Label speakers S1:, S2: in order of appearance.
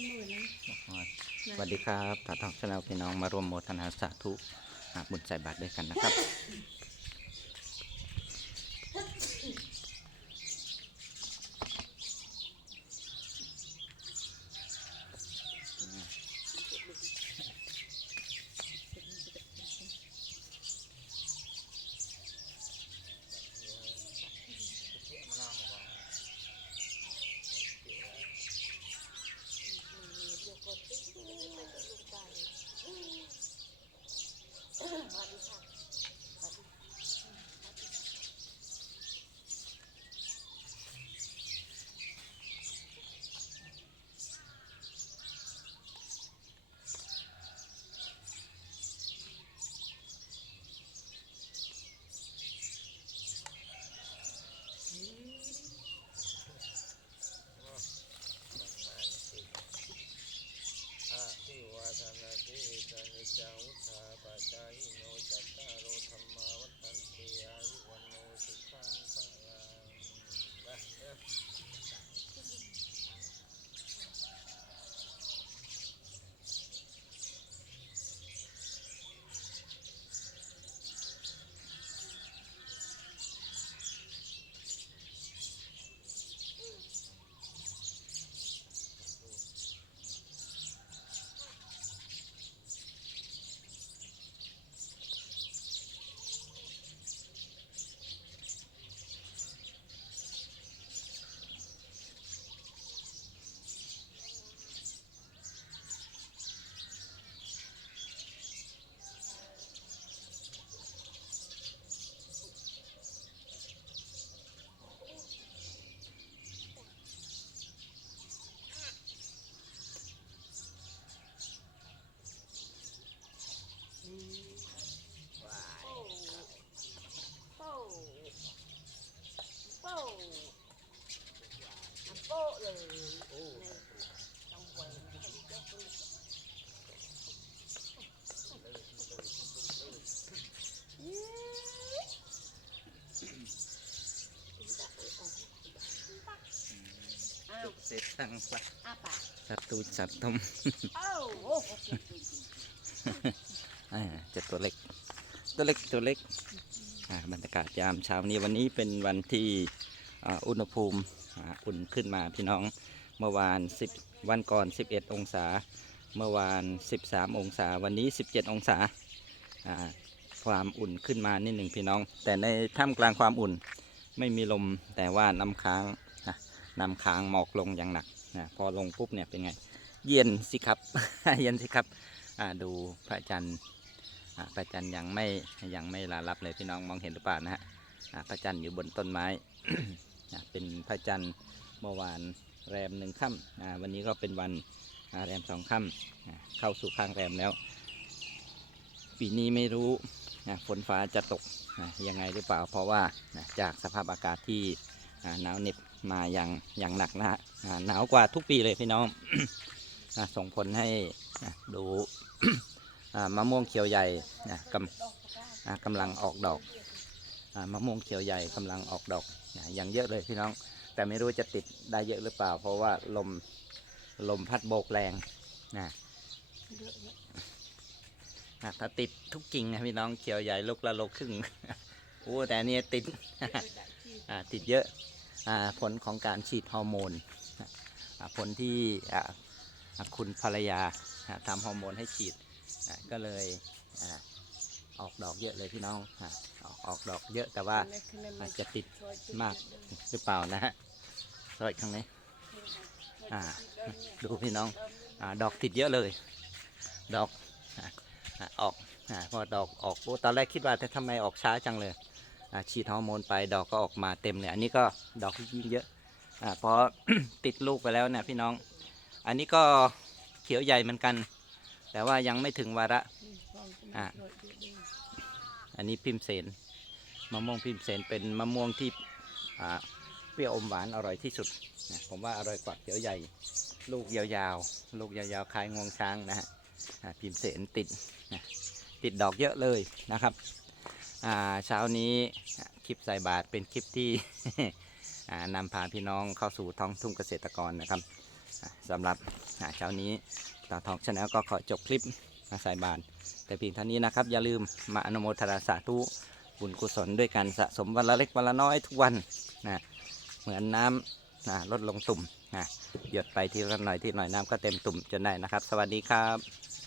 S1: ป็นหมื่นนะ
S2: สวัสดีครับตาทองชาแนลพี่น้องมารวมโมทนาสาธุหาบุญใส่บาตรด้วยกันนะครับ
S3: Thank you. เล
S1: ยต้องไว้อ้าว
S2: เสร็จตั้งปะ
S1: อ้าปาก
S2: สัตว์ตูดสัตว์ตม
S1: โอ้โห
S2: อ่าจะตัวเล็ก ตัวเล็กตัวเล็กอ่าบรรยากาศยามเช้านี้วันนี้เป็นวันที่อ่าอุณหภูมิ อุ่นขึ้นมาพี่น้องเมื่อวาน 10 วันก่อน 11 องศา เมื่อวาน 13 องศา วันนี้ 17 องศาอ่าความอุ่นขึ้นมานิดหนึ่งพี่น้อง แต่ในท่ามกลางความอุ่นไม่มีลมแต่ว่าน้ำค้างน้ำค้างหมอกลงอย่างหนักนะพอลงปุ๊บเนี่ยเป็นไง เย็นสิครับ เย็นสิครับดูพระจันทร์พระจันทร์ยังไม่ยังไม่ลาลับเลยพี่น้องมองเห็นหรือเปล่านะฮะพระจันทร์อยู่บนต้นไม้ อ่าเป็นพระจันทร์เมื่อวานแรมหนึ่งค่ำวันนี้ก็เป็นวันแรมสองค่ำเข้าสู่ข้างแรมแล้ว ปีนี้ไม่รู้ฝนฟ้าจะตกยังไงหรือเปล่าเพราะว่าจากสภาพอากาศที่หนาวเหน็บมาอย่างอย่างหนักนะฮะหนาวกว่าทุกปีเลยพี่น้องส่งผลให้ดูมะม่วงเขียวใหญ่กำกำลังออกดอก มะม่วงเขียวใหญ่กำลังออกดอกอ่าอย่างเยอะเลยพี่น้อง แต่ไม่รู้จะติดได้เยอะหรือเปล่า เพราะว่าลมลมพัดโบกแรงนะอะถ้าติดทุกกิ่งนะพี่น้องเขียวใหญ่ลูกละโลครึ่งโอ้แต่อันนี่ติดอ่าติดเยอะอ่าผลของการฉีดฮอร์โมนอ่าผลที่อ่าอ่าคุณภรรยาอ่าทำฮอร์โมนให้ฉีดอ่าก็เลย ออกดอกเยอะเลยพี่น้องออกออกดอกเยอะแต่ว่าอาจจะติดมากหรือเปล่านะฮะสวัสดีครั้งนี้ดูพี่น้องอดอกติดเยอะเลย ดอกออกพอดอกออกตอนแรกคิดว่าแต่ทำไมออกช้าจังเลยฉีดฮอร์โมนไปดอกก็ออกมาเต็มเลยอันนี้ก็ดอกยิ่งเยอะอพอติดลูกไปแล้วเนี่ยพี่น้อง อันนี้ก็เขียวใหญ่เหมือนกัน แต่ว่ายังไม่ถึงวาระ อะอันนี้พิมเสนมะม่วงพิมเสนเป็นมะม่วงที่อ่าเปรี้ยวอมหวานอร่อยที่สุดนะผมว่าอร่อยกว่าเขียวใหญ่ ลูกยาวๆ ลูกยาวๆคล้ายงวงช้างนะฮะอ่าพิมเสนติดนะติดดอกเยอะเลยนะครับอ่าเช้านี้คลิปใส่บาทเป็นคลิปที่อ่านำพาพี่น้องเข้าสู่ท้องทุ่งเกษตรกรนะครับอะสำหรับอ่าเช้านี้ตาทองชาแนลก็ขอจบคลิป มาใส่บานแต่เพียงเท่านี้นะครับ อย่าลืมมาอนุโมทนาสาธุบุญกุศลด้วยกันสะสมวันละเล็กวันละน้อยทุกวันนะเหมือนน้ำนะลดลงตุ่มนะหยดไปทีละหน่อยทีหน่อยน้ำก็เต็มตุ่มจนได้นะครับ สวัสดีครับ